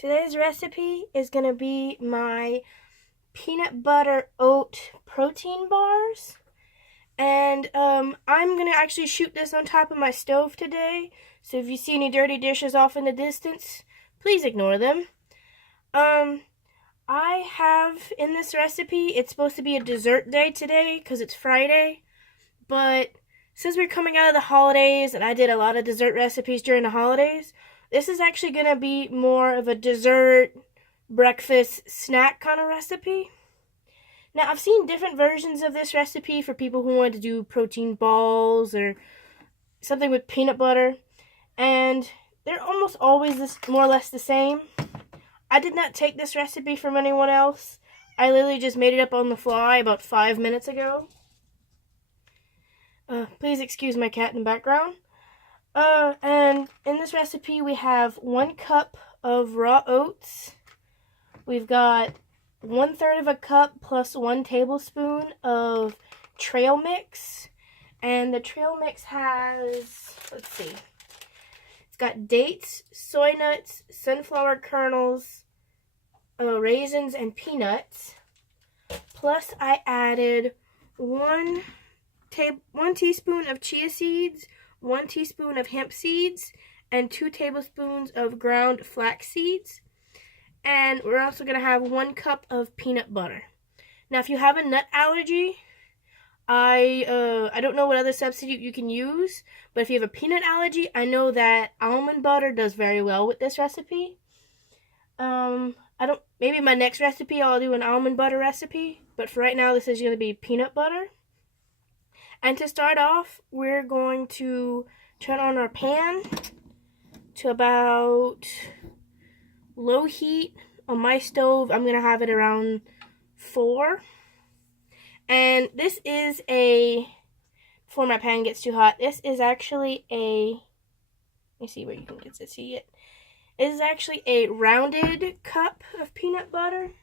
Today's recipe is going to be my peanut butter oat protein bars. And I'm going to actually shoot this on top of my stove today. So if you see any dirty dishes off in the distance, please ignore them. I have in this recipe, it's supposed to be a dessert day today because it's Friday. But since we're coming out of the holidays and I did a lot of dessert recipes during the holidays, this is actually going to be more of a dessert, breakfast, snack kind of recipe. Now, I've seen different versions of this recipe for people who want to do protein balls or something with peanut butter. And they're almost always more or less the same. I did not take this recipe from anyone else. I literally just made it up on the fly about 5 minutes ago. Please excuse my cat in the background. And in this recipe we have 1 cup of raw oats. We've got 1/3 of a cup plus 1 tablespoon of trail mix. And the trail mix has, let's see, it's got dates, soy nuts, sunflower kernels, raisins, and peanuts. Plus I added 1 teaspoon of chia seeds, 1 teaspoon of hemp seeds, and 2 tablespoons of ground flax seeds. And we're also going to have 1 cup of peanut butter. Now, if you have a nut allergy, I don't know what other substitute you can use, but if you have a peanut allergy, I know that almond butter does very well with this recipe. Maybe my next recipe I'll do an almond butter recipe, but for right now this is going to be peanut butter. And to start off, we're going to turn on our pan to about low heat. On my stove, I'm going to have it around 4. And this is before my pan gets too hot, this is actually let me see where you can get to see it. It is actually a rounded cup of peanut butter.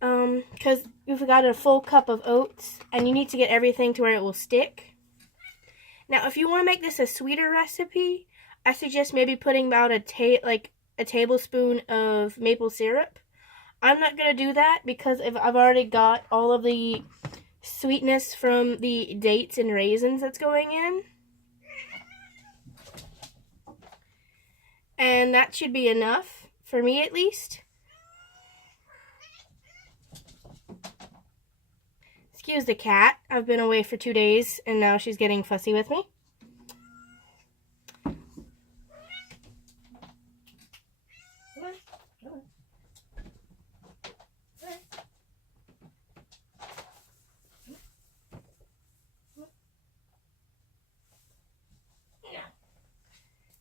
Because we've got a full cup of oats, and you need to get everything to where it will stick. Now, if you want to make this a sweeter recipe, I suggest maybe putting about a tablespoon of maple syrup. I'm not going to do that because I've already got all of the sweetness from the dates and raisins that's going in. And that should be enough, for me at least. Excuse the cat. I've been away for 2 days and now she's getting fussy with me.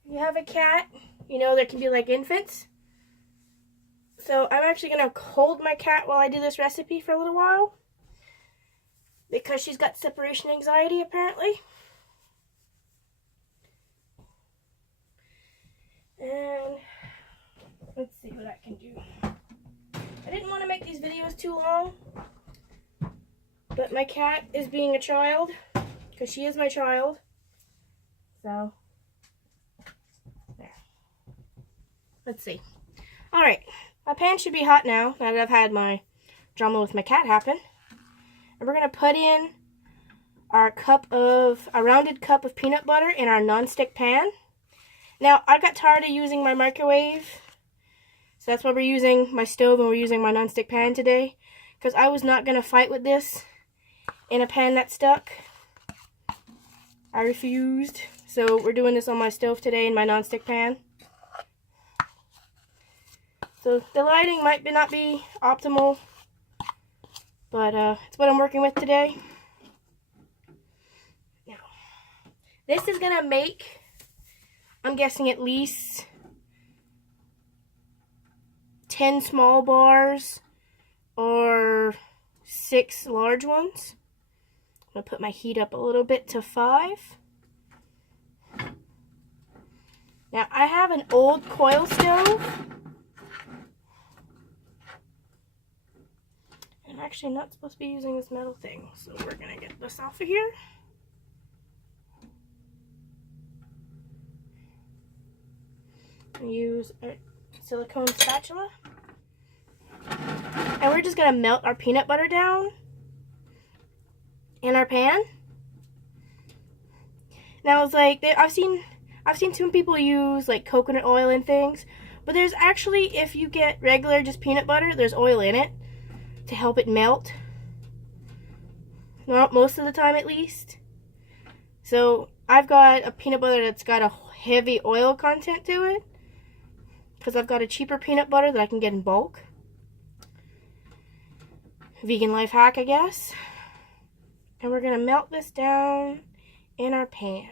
You have a cat, you know there can be like infants. So I'm actually going to hold my cat while I do this recipe for a little while, because she's got separation anxiety apparently. And let's see what I can do. I didn't want to make these videos too long, but my cat is being a child, because she is my child. So, there. Let's see. Alright, my pan should be hot now that I've had my drama with my cat happen. And we're going to put in our rounded cup of peanut butter in our nonstick pan. Now, I got tired of using my microwave, so that's why we're using my stove and we're using my nonstick pan today. Because I was not going to fight with this in a pan that stuck. I refused. So we're doing this on my stove today in my nonstick pan. So the lighting might not be optimal, but it's what I'm working with today. Now, this is going to make, I'm guessing, at least 10 small bars or 6 large ones. I'm going to put my heat up a little bit to 5. Now, I have an old coil stove. I'm actually not supposed to be using this metal thing, so we're going to get this off of here. Use a silicone spatula. And we're just going to melt our peanut butter down in our pan. Now it's like, I've seen some people use like coconut oil and things, but there's actually, if you get regular just peanut butter, there's oil in it to help it melt. Not most of the time, at least. So I've got a peanut butter that's got a heavy oil content to it, because I've got a cheaper peanut butter that I can get in bulk. Vegan life hack, I guess. And we're going to melt this down in our pan.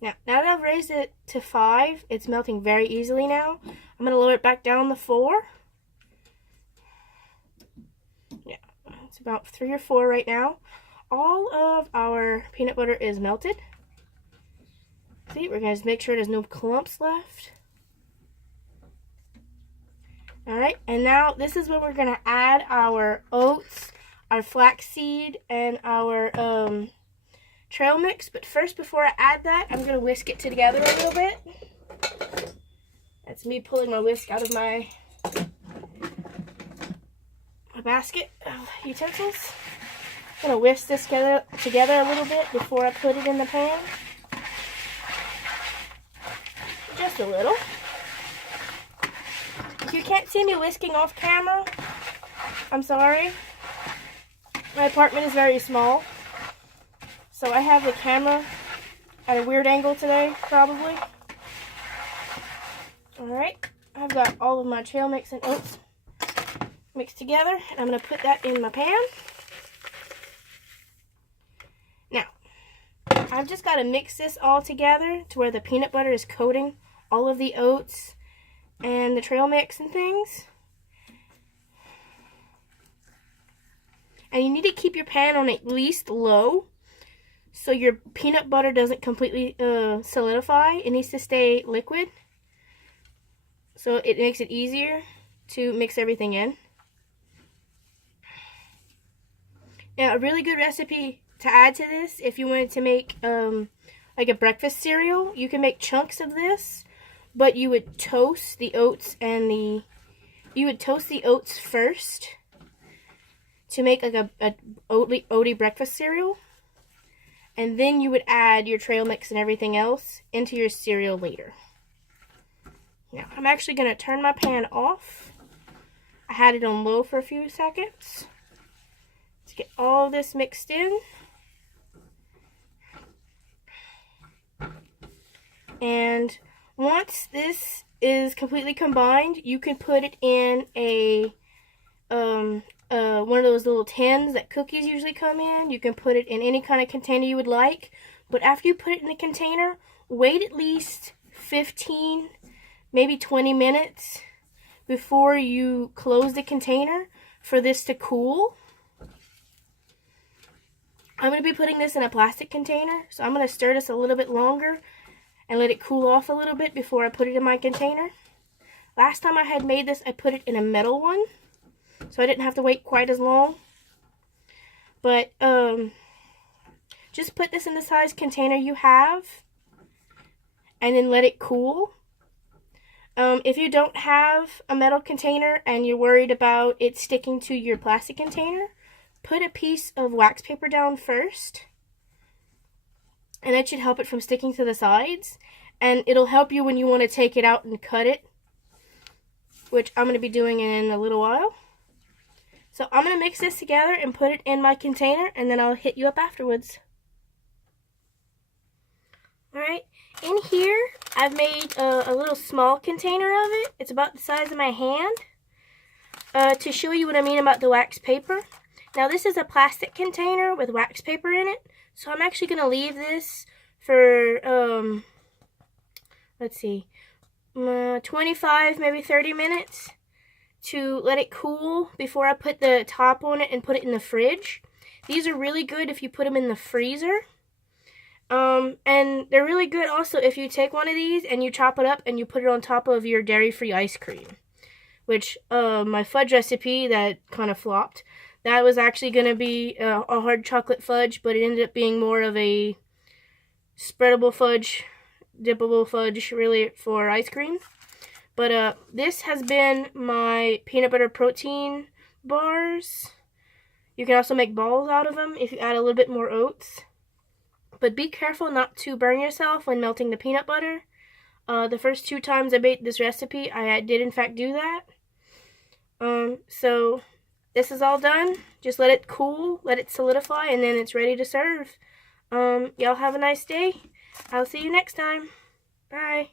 Now that I've raised it to 5, it's melting very easily now. I'm going to lower it back down to 4. Yeah, it's about 3 or 4 right now. All of our peanut butter is melted. See, we're going to make sure there's no clumps left. Alright, and now this is where we're going to add our oats, our flaxseed, and our trail mix. But first, before I add that, I'm going to whisk it together a little bit. That's me pulling my whisk out of my basket of utensils. I'm going to whisk this together a little bit before I put it in the pan. Just a little. If you can't see me whisking off camera, I'm sorry. My apartment is very small, so I have the camera at a weird angle today, probably. Alright, I've got all of my trail mix and oats mixed together, and I'm going to put that in my pan. Now, I've just got to mix this all together to where the peanut butter is coating all of the oats and the trail mix and things. And you need to keep your pan on at least low so your peanut butter doesn't completely solidify. It needs to stay liquid so it makes it easier to mix everything in. Now, a really good recipe to add to this, if you wanted to make like a breakfast cereal, you can make chunks of this, but you would toast the oats and you would toast the oats first to make like a oaty breakfast cereal, and then you would add your trail mix and everything else into your cereal later. Now, I'm actually going to turn my pan off. I had it on low for a few seconds to get all this mixed in. And once this is completely combined, you can put it in a one of those little tins that cookies usually come in. You can put it in any kind of container you would like. But after you put it in the container, wait at least 15, maybe 20 minutes before you close the container for this to cool. I'm going to be putting this in a plastic container, so I'm going to stir this a little bit longer and let it cool off a little bit before I put it in my container. Last time I had made this, I put it in a metal one, so I didn't have to wait quite as long. But just put this in the size container you have and then let it cool. If you don't have a metal container and you're worried about it sticking to your plastic container, put a piece of wax paper down first, and that should help it from sticking to the sides, and it'll help you when you want to take it out and cut it, which I'm going to be doing in a little while. So I'm going to mix this together and put it in my container, and then I'll hit you up afterwards. Alright, in here I've made a little small container of it. It's about the size of my hand, to show you what I mean about the wax paper. Now this is a plastic container with wax paper in it, so I'm actually going to leave this for, let's see, 25, maybe 30 minutes to let it cool before I put the top on it and put it in the fridge. These are really good if you put them in the freezer. And they're really good also if you take one of these and you chop it up and you put it on top of your dairy-free ice cream. which my fudge recipe that kind of flopped. That was actually going to be a hard chocolate fudge, but it ended up being more of a spreadable fudge, dippable fudge, really, for ice cream. But this has been my peanut butter protein bars. You can also make balls out of them if you add a little bit more oats. But be careful not to burn yourself when melting the peanut butter. The first 2 times I made this recipe, I did in fact do that. So this is all done. Just let it cool, let it solidify, and then it's ready to serve. Y'all have a nice day. I'll see you next time. Bye.